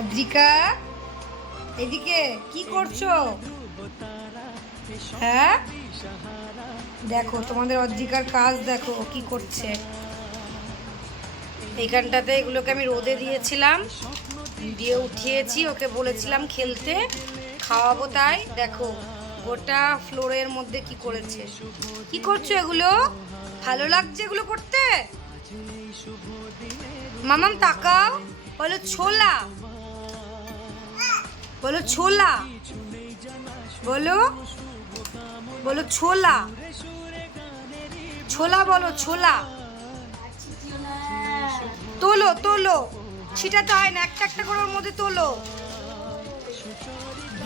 আদ্রিকা, এদিকে কি করছো? হ্যাঁ, দেখো তোমাদের অদ্রিকার কাজ, দেখো কি করছে। এইখানটাতে এগুলোকে আমি রোদে দিয়েছিলাম, দিয়ে উঠিয়েছি, ওকে বলেছিলাম খেলতে, খাওয়াবো, তাই দেখো গোটা ফ্লোরের মধ্যে কি করেছে। কি করছো এগুলো? ভালো লাগছে এগুলো করতে? মামাম তাকাও, বলো ছোলা, বলো ছোলা, বলো, বলো ছোলা, ছোলা বলো, ছোলা। তোলো তোলো, ছিটাতে হয় না, একটা একটা করে ওর মধ্যে তোলো।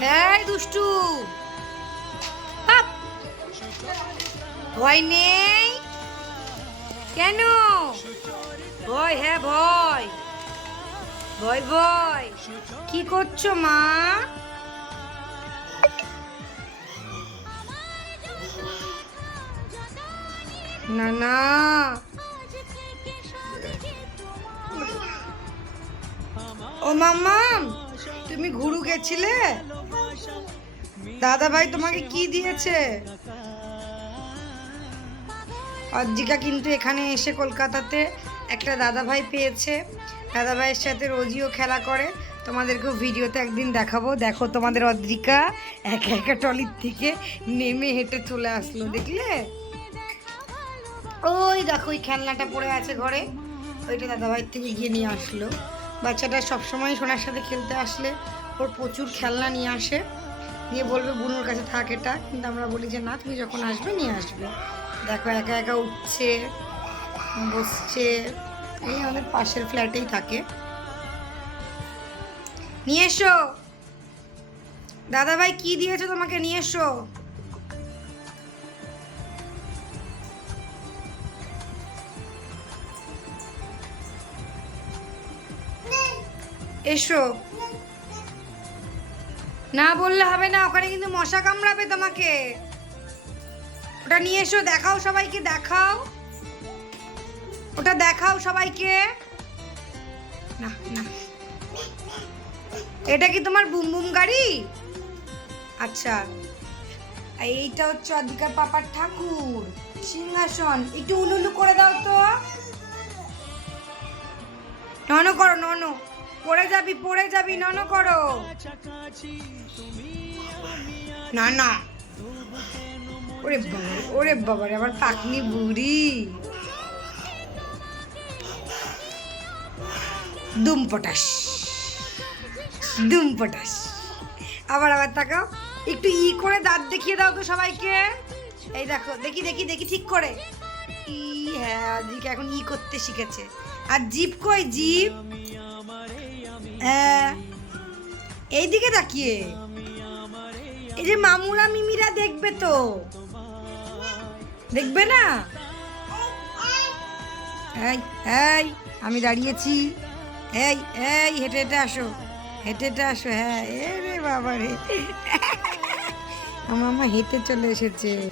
হ্যাঁ দুষ্টু, পাপ। ভয় নেই কেন? ভয়, হ্যাঁ ভয়, ভয় ভয়। কি করছো মা? না না, ও মাম্মাম, তুমি ঘুরু গেছিলে? দাদা ভাই তোমাকে কি দিয়েছে? অজ্জিকা কিন্তু এখানে এসে কলকাতাতে একটা দাদা ভাই পেয়েছে। দাদা ভাইয়ের সাথে রোজিও খেলা করে, তোমাদেরকেও ভিডিওতে একদিন দেখাবো। দেখো তোমাদের অদ্রিকা একা একা টলির থেকে নেমে হেঁটে চলে আসলো, দেখলে? ওই দেখো ওই খেলনাটা পড়ে আছে ঘরে, ওইটা দাদা ভাইয়ের থেকে গিয়ে নিয়ে আসলো। বাচ্চাটা সবসময় সোনার সাথে খেলতে আসলে ওর প্রচুর খেলনা নিয়ে আসে, নিয়ে বলবে বুনুর কাছে থাক এটা, কিন্তু আমরা বলি যে না, তুমি যখন আসবে নিয়ে আসবে। দেখো একা একা উঠছে, বসছে, এই আমাদের পাশের ফ্ল্যাটেই থাকে। নিয়ে এসো, দাদা ভাই কি দিয়েছে তোমাকে, নিয়ে এসো। এসো, না বললে হবে না, ওখানে কিন্তু মশা কামড়াবে তোমাকে। ওটা নিয়ে এসো, দেখাও সবাইকে, দেখাও ওটা, দেখাও সবাইকে। না না, এটা কি তোমার বুম বুম গাড়ি? আচ্ছা, এইটা হচ্ছে অধিকার পাপার ঠাকুর সিংহাসন, একটু উলুলু করে দাও তো। নন করো, নন, পড়ে যাবি, পড়ে যাবি, নন করো। না না, ওরে বাবা, ওরে বাবারে, আবার পাকনি বুড়ি। দুম পটাস, দুম পটাস। আবার আবার তাকাও, একটু ই করে দাঁত দেখিয়ে দাও তো সবাইকে। এই দেখো, দেখি দেখি দেখি, ঠিক করে ই। হ্যাঁ, আজকে এখন ই করতে শিখেছে। আর জিপ কই, জিপ? হ্যাঁ, এইদিকে তাকিয়ে। এই যে মামুরা মিমিরা দেখবে তো, দেখবে না? এই এই, আমি দাঁড়িয়েছি, এই এই, হেঁটে হেঁটে আসো, হেঁটে হেঁটে আসো। হ্যাঁ, এ রে বাবা রে, আমার মা হেঁটে চলে এসেছে।